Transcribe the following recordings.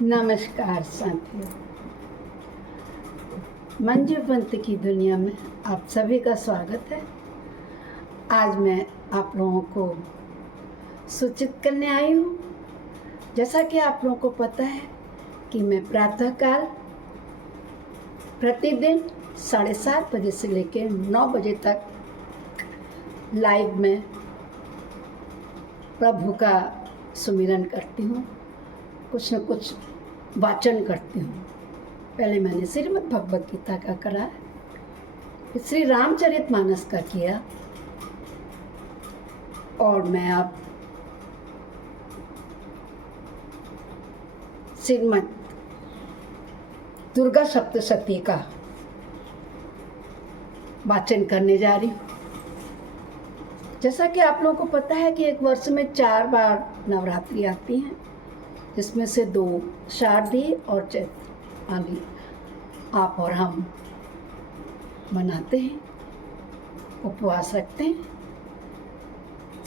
नमस्कार साथियों, मंजू पंत की दुनिया में आप सभी का स्वागत है। आज मैं आप लोगों को सूचित करने आई हूँ। जैसा कि आप लोगों को पता है कि मैं प्रातःकाल प्रतिदिन 7:30 बजे से लेकर 9 बजे तक लाइव में प्रभु का सुमिरन करती हूँ, कुछ न कुछ वाचन करती हूँ। पहले मैंने श्रीमद् भगवत गीता का करा, फिर श्री रामचरितमानस का किया और मैं अब श्रीमद् दुर्गा सप्तशती का वाचन करने जा रही हूँ। जैसा कि आप लोगों को पता है कि एक वर्ष में 4 बार नवरात्रि आती हैं, जिसमें से 2 शारदीय और चैत्र आदि आप और हम मनाते हैं, उपवास रखते हैं,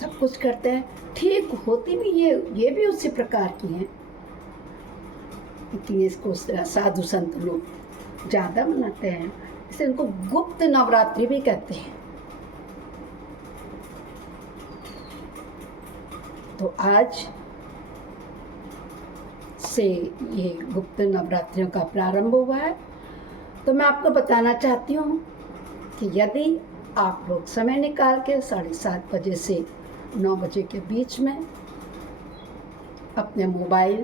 सब कुछ करते हैं। ठीक होती भी ये भी उसी प्रकार की हैं, लेकिन इसको साधु संत लोग ज़्यादा मनाते हैं, इसे इनको गुप्त नवरात्रि भी कहते हैं। तो आज से ये गुप्त नवरात्रियों का प्रारंभ हुआ है। तो मैं आपको बताना चाहती हूँ कि यदि आप लोग समय निकाल के 7:30 बजे से 9 बजे के बीच में अपने मोबाइल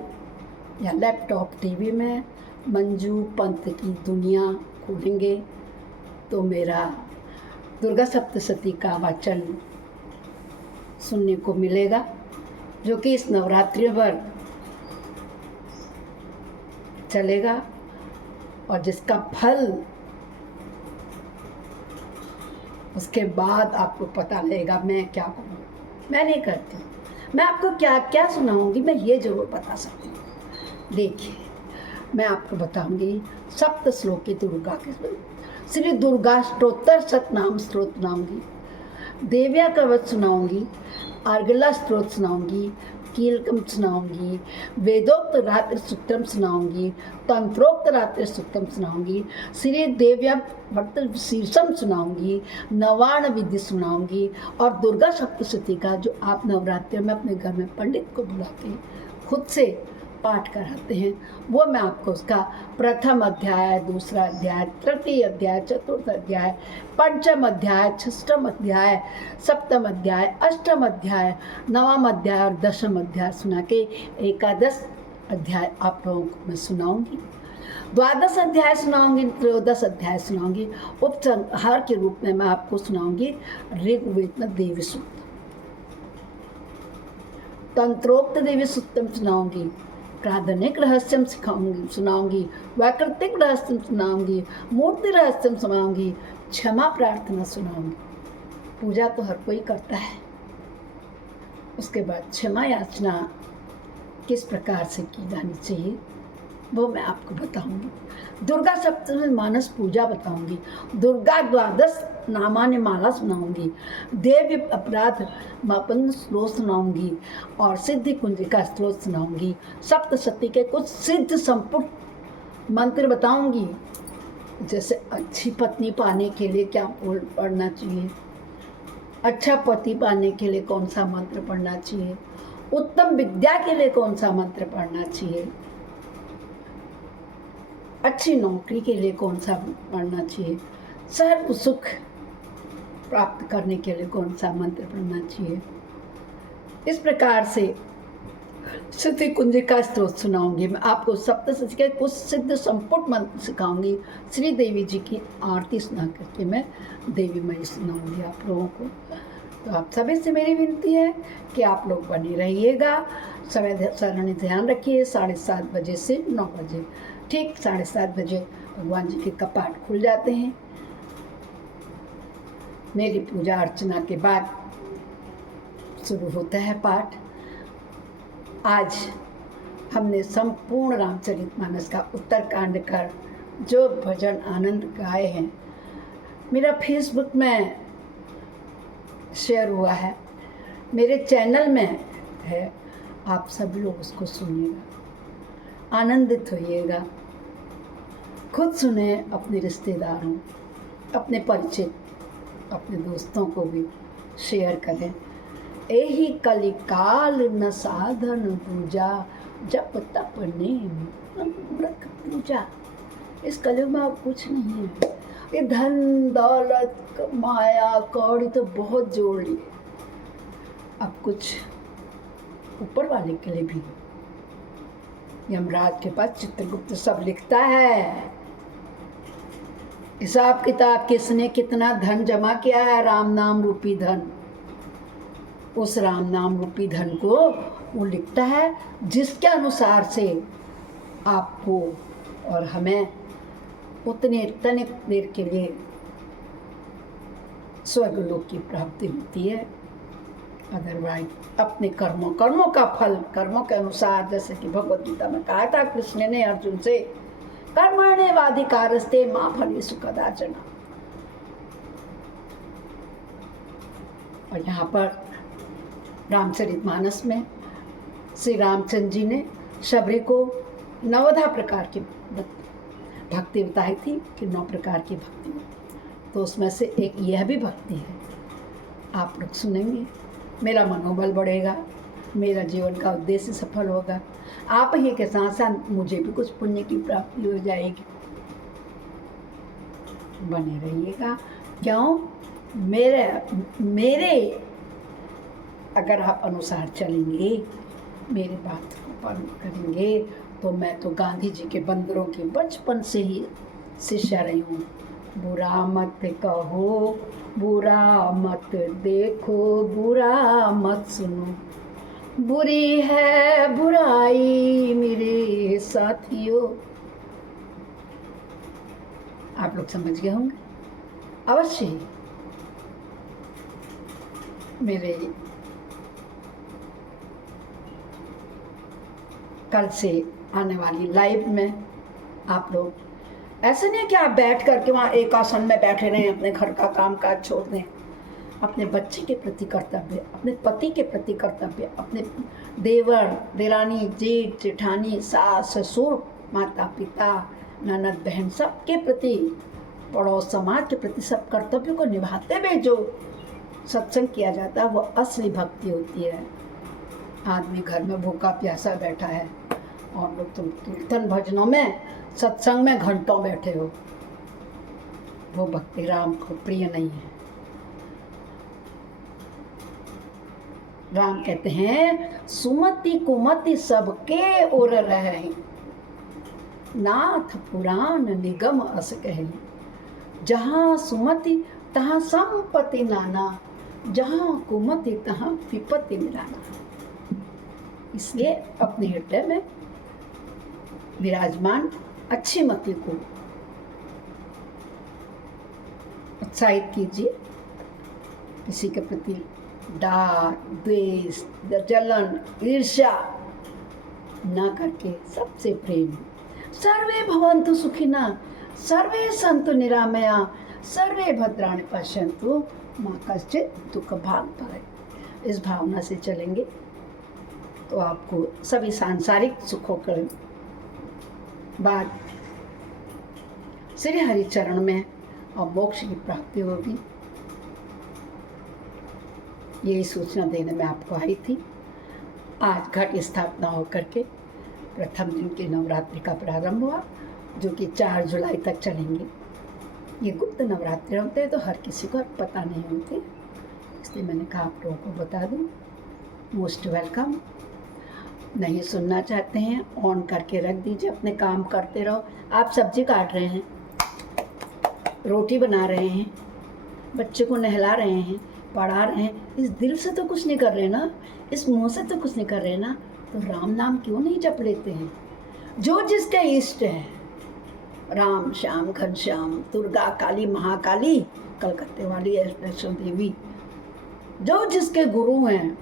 या लैपटॉप टीवी में मंजू पंत की दुनिया खोलेंगे तो मेरा दुर्गा सप्तशती का वाचन सुनने को मिलेगा, जो कि इस नवरात्रि पर चलेगा और जिसका फल उसके बाद आपको पता लगेगा। मैं क्या करूँ, मैं नहीं करती, मैं आपको क्या क्या सुनाऊंगी मैं ये जरूर बता सकती हूँ। देखिए, मैं आपको बताऊंगी सप्त श्लोकी दुर्गा के श्री दुर्गा स्तोत्र सतनाम स्त्रोत सुनाऊंगी, देव्या कवच सुनाऊंगी, अर्गला स्त्रोत सुनाऊंगी, कीलकम सुनाऊंगी, वेदोक्त रात्रि सूक्तम सुनाऊंगी, तंत्रोक्त रात्रि सूक्तम सुनाऊंगी, श्री देव्या भक्त शीर्षम सुनाऊंगी, नवाण विधि सुनाऊंगी और दुर्गा सप्तशती का जो आप नवरात्रि में अपने घर में पंडित को बुला के खुद से पाठ कराते हैं, वो मैं आपको उसका प्रथम अध्याय, दूसरा अध्याय, तृतीय अध्याय, चतुर्थ अध्याय, पंचम अध्याय, षष्ठम अध्याय, सप्तम अध्याय, अष्टम अध्याय, नवम अध्याय और दशम अध्याय सुना के 11 अध्याय आप लोगों को मैं सुनाऊंगी। 12 अध्याय सुनाऊंगी, 13 अध्याय सुनाऊंगी। उपसंहार के रूप में मैं आपको सुनाऊंगी ऋग्वेद में देवी सूक्त, तंत्रोक्त देवी सूक्तम सुनाऊंगी, प्राथमिक रहस्यम सुनाऊंगी, वैकृतिक रहस्यम सुनाऊंगी, मूर्ति रहस्यम सुनाऊंगी, क्षमा प्रार्थना सुनाऊंगी। पूजा तो हर कोई करता है, उसके बाद क्षमा याचना किस प्रकार से की जानी चाहिए वो मैं आपको बताऊंगी। दुर्गा सप्तमी मानस पूजा बताऊंगी, दुर्गा 12 नामान्य माला सुनाऊंगी, देव अपराध मापन स्लोक सुनाऊंगी और सिद्धि कुंजिका स्लोक सुनाऊंगी। सप्तशती के कुछ सिद्ध संपुट मंत्र बताऊंगी, जैसे अच्छी पत्नी पाने के लिए क्या पढ़ना चाहिए, अच्छा पति पाने के लिए कौन सा मंत्र पढ़ना चाहिए, उत्तम विद्या के लिए कौन सा मंत्र पढ़ना चाहिए, अच्छी नौकरी के लिए कौन सा पढ़ना चाहिए, सर्व सुख प्राप्त करने के लिए कौन सा मंत्र पढ़ना चाहिए। इस प्रकार से सिद्धि कुंजिका स्त्रोत सुनाऊंगी। मैं आपको सप्तशती के कुछ सिद्ध संपुट मंत्र सिखाऊंगी। श्री देवी जी की आरती सुना करके मैं देवी मई सुनाऊंगी आप लोगों को। तो आप सभी से मेरी विनती है कि आप लोग बने रहिएगा, समय सारणी ध्यान रखिए। 7:30 बजे से 9 बजे, ठीक 7:30 बजे भगवान जी के कपाट खुल जाते हैं। मेरी पूजा अर्चना के बाद शुरू होता है पाठ। आज हमने संपूर्ण रामचरितमानस का उत्तरकांड कर जो भजन आनंद गाए हैं, मेरा फेसबुक में शेयर हुआ है, मेरे चैनल में है, आप सब लोग उसको सुनिएगा। आनंदित होइएगा। खुद सुने, अपने रिश्तेदारों, अपने परिचित, अपने दोस्तों को भी शेयर करें। एही कलिकाल न साधन दूजा, जप तप नेम अमृत पूजा। इस कलयुग में अब कुछ नहीं है। ये धन दौलत माया कौड़ी तो बहुत जोड़ लिए, अब कुछ ऊपर वाले के लिए भी। यमराज के पास चित्रगुप्त सब लिखता है, हिसाब किताब किसने कितना धन जमा किया है, राम नाम रूपी धन। उस राम नाम रूपी धन को वो लिखता है, जिसके अनुसार से आपको और हमें उतने तनिक देर के लिए स्वर्गलोक की प्राप्ति होती है। अदरवाइज अपने कर्मों का फल कर्मों के अनुसार, जैसे कि भगवद गीता में कहा था कृष्ण ने अर्जुन से, कर्मण्येवाधिकारस्ते मा फलेषु कदाचन। और यहाँ पर रामचरितमानस में श्री रामचंद्र जी ने शबरी को 9 प्रकार की भक्ति बताई थी कि 9 प्रकार की भक्ति होती, तो उसमें से एक यह भी भक्ति है। आप लोग सुनेंगे, मेरा मनोबल बढ़ेगा, मेरा जीवन का उद्देश्य सफल होगा, आप ही के साथ साथ मुझे भी कुछ पुण्य की प्राप्ति हो जाएगी। बने रहिएगा। क्यों? मेरे अगर आप अनुसार चलेंगे, मेरी बात को पालन करेंगे, तो मैं तो गांधी जी के बंदरों की बचपन से ही शिष्या रही हूँ। बुरा मत कहो, बुरा मत देखो, बुरा मत सुनो, बुरी है बुराई मेरे साथियों। आप लोग समझ गए होंगे अवश्य ही। मेरे कल से आने वाली लाइव में आप लोग ऐसे नहीं कि आप बैठ करके वहाँ एक आसन में बैठे रहें, अपने घर का काम काज छोड़ दें। अपने बच्चे के प्रति कर्तव्य, अपने पति के प्रति कर्तव्य, अपने देवर देरानी जेठ जेठानी सास ससुर माता पिता ननद बहन सबके प्रति, पड़ोस समाज के प्रति सब कर्तव्यों को निभाते हुए जो सत्संग किया जाता है वो असली भक्ति होती है। आदमी घर में भूखा प्यासा बैठा है और लोग तुम कीर्तन भजनों में सत्संग में घंटों बैठे हो, वो भक्ति राम को प्रिय नहीं है। राम कहते हैं, सुमति कुमति सबके ओर रहे, नाथ पुराण निगम अस कहे। जहाँ सुमति तहाँ संपत्ति नाना, जहाँ कुमति तहाँ विपत्ति निराना। इसलिए अपने हृदय में विराजमान अच्छी मति को उत्साहित कीजिए। किसी के प्रति डाक द्वेष जलन ईर्ष्या ना करके सबसे प्रेम। सर्वे भवन्तु सुखिनः, सर्वे सन्तु निरामया, सर्वे भद्राणि पश्यन्तु मा कश्चित् दुःख भाग् भवेत्। इस भावना से चलेंगे तो आपको सभी सांसारिक सुखों के बाद श्री हरि चरण में और मोक्ष की प्राप्ति होगी। यही सूचना देने में आपको आई थी। आज घट स्थापना होकर के प्रथम दिन के नवरात्रि का प्रारंभ हुआ, जो कि 4 जुलाई तक चलेंगे। ये गुप्त नवरात्रि होते हैं तो हर किसी को पता नहीं होते, इसलिए मैंने कहा आप लोगों को बता दूं। Most welcome. नहीं सुनना चाहते हैं ऑन करके रख दीजिए, अपने काम करते रहो। आप सब्जी काट रहे हैं, रोटी बना रहे हैं, बच्चे को नहला रहे हैं, पढ़ा रहे हैं, इस दिल से तो कुछ नहीं कर रहे ना, इस मुंह से तो कुछ नहीं कर रहे ना, तो राम नाम क्यों नहीं जप लेते हैं? जो जिसके इष्ट है, राम श्याम घनश्याम, दुर्गा काली महाकाली, कलकत्ते वाली वैष्णो देवी, जो जिसके गुरु हैं,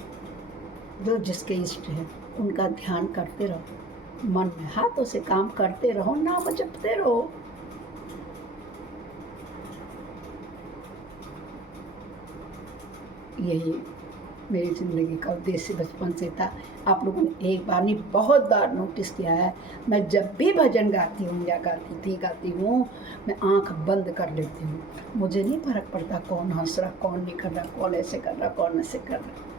जो जिसके इष्ट हैं, उनका ध्यान करते रहो। मन में हाथों से काम करते रहो, नाम जपते रहो। यही मेरी ज़िंदगी का उद्देश्य बचपन से था। आप लोगों ने एक बार नहीं बहुत बार नोटिस किया है, मैं जब भी भजन गाती हूँ या गाती हूँ, मैं आँख बंद कर लेती हूँ। मुझे नहीं फ़र्क पड़ता कौन हँस रहा, कौन नहीं कर रहा, कौन ऐसे कर रहा, कौन ऐसे कर रहा।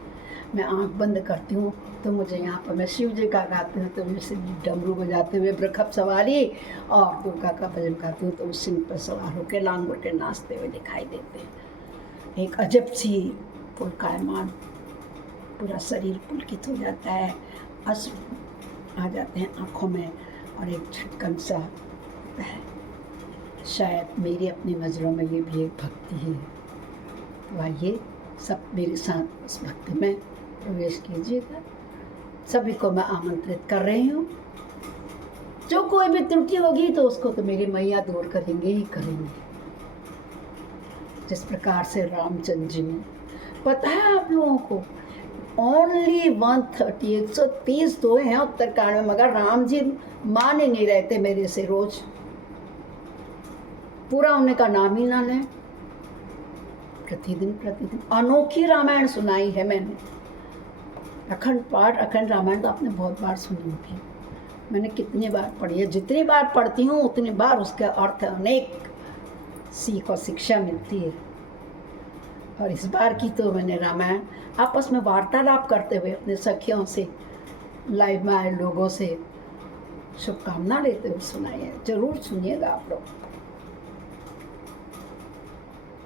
मैं आँख बंद करती हूँ तो मुझे यहाँ पर, मैं शिव जी का गाती हूँ तो मुझे डमरू बजाते हुए बरखब सवारी, और दुर्गा का भजन गाती हूँ तो उस सिंह पर सवार होकर लांगों के नाचते हुए दिखाई देते हैं। एक अजब सी पुलकायमान, पूरा शरीर पुलकित हो जाता है, अश्रु आ जाते हैं आँखों में और एक झटकन सा होता है। शायद मेरी अपनी नज़रों में ये भी एक भक्ति है। तो आइए सब मेरे साथ उस भक्ति में प्रवेश कीजिएगा। सभी को मैं आमंत्रित कर रही हूँ। जो कोई भी त्रुटि होगी तो उसको तो मेरी मैया दूर करेंगे ही करेंगे। जिस प्रकार से रामचंद्र जी ने, पता है आप लोगों को, ओनली 130 तो हैं उत्तरकांड में, मगर राम जी मान ही नहीं रहते मेरे से। रोज पूरा होने का नाम ही ना लें। प्रतिदिन अनोखी रामायण सुनाई है मैंने। अखंड पाठ, अखंड रामायण तो आपने बहुत बार सुनी होगी। मैंने कितनी बार पढ़ी है, जितनी बार पढ़ती हूँ उतनी बार उसके अर्थ अनेक सीख और शिक्षा मिलती है। और इस बार की तो मैंने रामायण आपस में वार्तालाप करते हुए अपने सखियों से, लाइव में आए लोगों से शुभकामना लेते हुए सुनाई है। जरूर सुनिएगा आप लोग।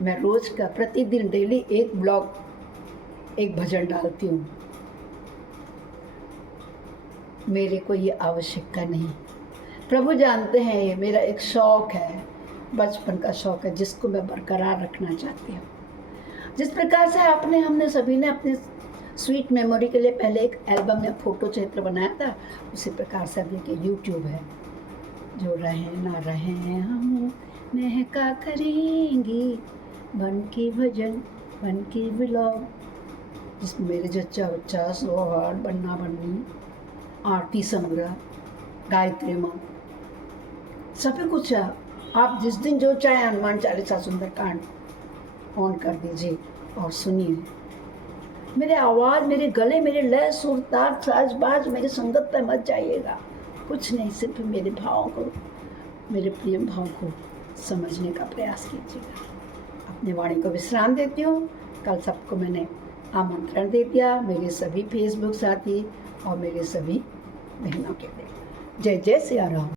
मैं रोज का प्रतिदिन डेली एक ब्लॉग, एक भजन डालती हूँ। मेरे को ये आवश्यकता नहीं, प्रभु जानते हैं ये मेरा एक शौक़ है, बचपन का शौक़ है जिसको मैं बरकरार रखना चाहती हूँ। जिस प्रकार से हमने सभी ने अपने स्वीट मेमोरी के लिए पहले एक एल्बम या फोटो चित्र बनाया था, उसी प्रकार से अब देखिए यूट्यूब है। जो रहे ना रहे हम महका करेंगे, बन के भजन, बन के ब्लॉग, जिसमें मेरे जच्चा बच्चा, सोहर, बन्ना बन्नी, आरती संग्रह, गायत्री मंत्र, सभी कुछ है। आप जिस दिन जो चाहे हनुमान चालीसा, सुंदरकांड ऑन कर दीजिए और सुनिए। मेरे आवाज़, मेरे गले, मेरे लय, सुर, ताल, साज बाज, मेरी संगत पे मत जाइएगा। कुछ नहीं, सिर्फ मेरे भावों को, मेरे प्रेम भाव को समझने का प्रयास कीजिएगा। अपनी वाणी को विश्राम देती हूँ। कल सबको मैंने आमंत्रण दे दिया, मेरे सभी फेसबुक साथी और मेरे सभी बहनों के लिए। जय जय सिया राम।